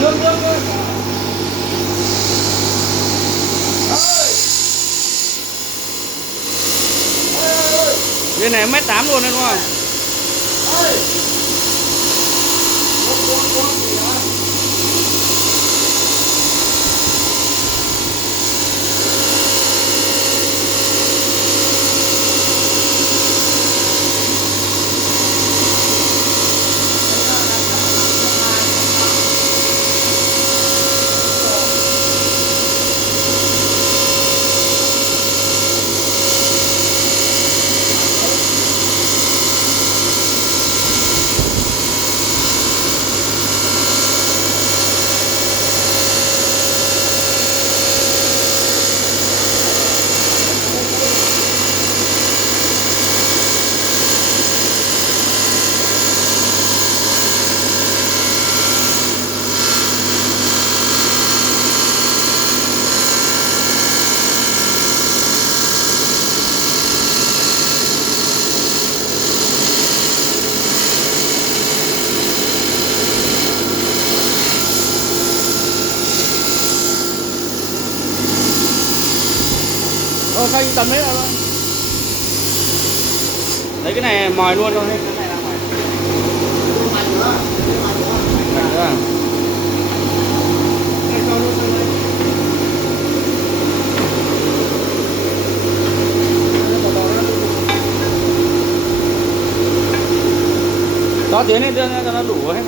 Nước nước nước. Bên này 1m8 luôn đấy đúng không? Sao tầm đấy rồi. Lấy cái này mòi luôn thôi. Cho tiến lên đưa cho nó đủ hết.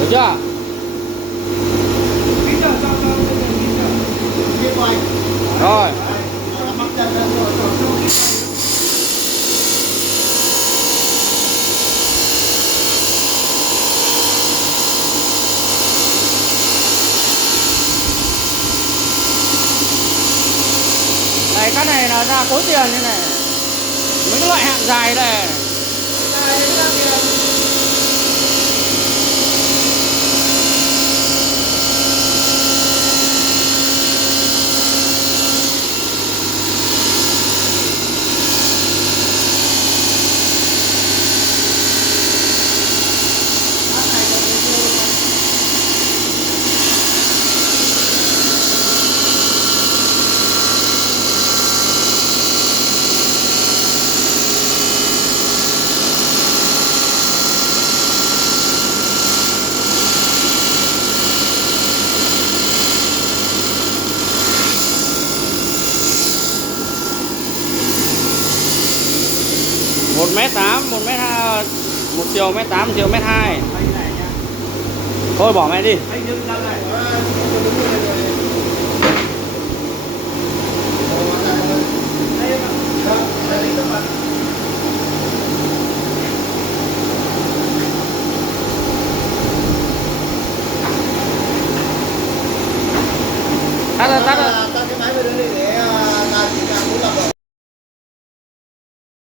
Được chưa? Rồi. Này cái này là ra khối tiền như này. Mấy cái loại hạng dài này. Một mét 8, 1m2, 1 chiều 1m8, 1 chiều 1m2. Thôi bỏ mẹ đi. Tắt rồi, tắt rồi.